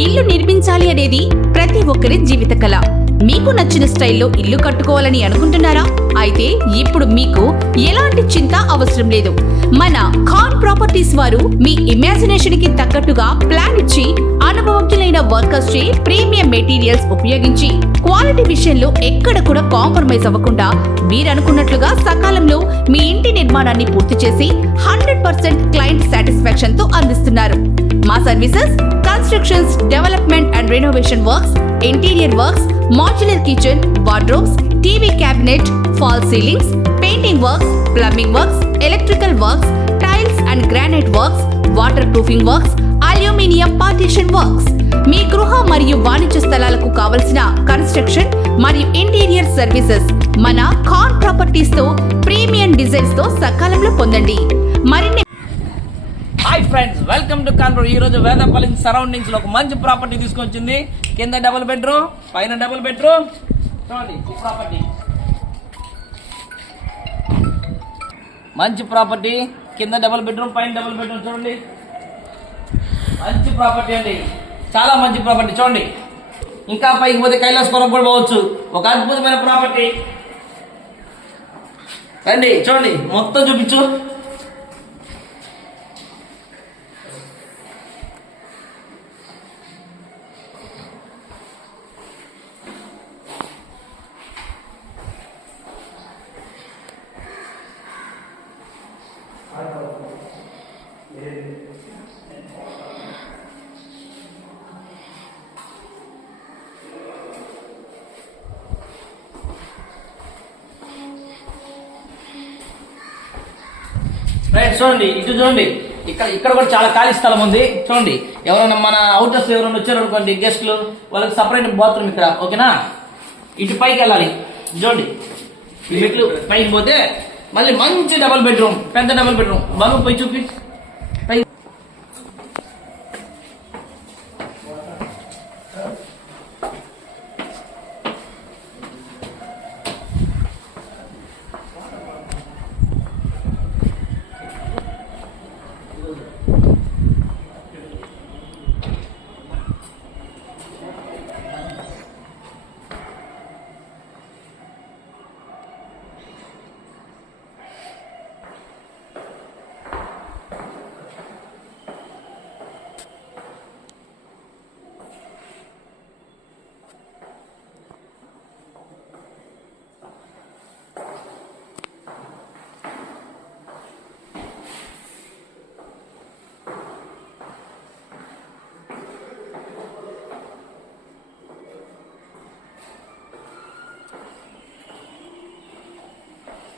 ఇల్లు నిర్మించాలి అనేది ప్రతి ఒక్కరి జీవిత కళ. మీకు నచ్చిన స్టైల్లో ఇల్లు కట్టుకోవాలని అనుకుంటున్నారా? అయితే ఇప్పుడు మీకు ఎలాంటి చింత అవసరం లేదు. మన ఖాన్ ప్రాపర్టీస్ వారు మీ ఇమాజినేషన్కి తగ్గట్టుగా ప్లాన్ ఇచ్చి అనుభవజ్ఞులైన వర్కర్స్ చే ప్రీమియం మెటీరియల్స్ ఉపయోగించి క్వాలిటీ విషయంలో ఎక్కడ కూడా కాంప్రమైజ్ అవ్వకుండా మీరు అనుకున్నట్లుగా సకాలంలో మీ ఇంటి నిర్మాణాన్ని పూర్తి చేసి హండ్రెడ్ పర్సెంట్ క్లయింట్ కన్స్ట్రక్షన్తో అందిస్తున్నారు. మా services constructions development and renovation works interior works modular kitchen wardrobes TV cabinet fall ceilings painting works plumbing works electrical works tiles and granite works waterproofing works aluminium partition works మీ గృహ మరియు వాణిజ్య స్థలాలకు కావలసిన construction మరియు interior services మన కాన్ ప్రాపర్టీస్తో premium డిజైన్స్తో సకాలంలో పొందండి. మరిన్ని ఫ్రెండ్స్ వెల్కమ్ టు కాన్పూర్. ఈ రోజు వేదపల్లి సరౌండింగ్స్లో ఒక మంచి ప్రాపర్టీ తీసుకొచ్చింది. కింద డబుల్ బెడ్రూమ్ పైన డబుల్ బెడ్రూమ్. చూడండి ఈ ప్రాపర్టీ. మంచి ప్రాపర్టీ కింద డబుల్ బెడ్రూమ్ పైన డబుల్ బెడ్రూమ్ చూడండి. మంచి ప్రాపర్టీ అండి. చాలా మంచి ప్రాపర్టీ చూడండి. ఇంకా పైకి పోతే కైలాసపురం కూడా పోవచ్చు. ఒక అద్భుతమైన ప్రాపర్టీ. రండి చూడండి. మొత్తం చూపించు. రైట్ చూడండి ఇటు చూడండి. ఇక్కడ ఇక్కడ కూడా చాలా ఖాళీ స్థలం ఉంది. చూడండి ఎవరైనా మన అవుటర్స్ ఎవరైనా వచ్చారు అనుకోండి గెస్ట్లు వాళ్ళకి సపరేట్ బాత్రూమ్ ఇక్కడ ఓకేనా? ఇటు పైకి వెళ్ళాలి. చూడండి ఈ మెట్లు పైకి పోతే మళ్ళీ మంచి డబుల్ బెడ్రూమ్ పెద్ద డబుల్ బెడ్రూమ్ బాబు పోయి చూపి. పై.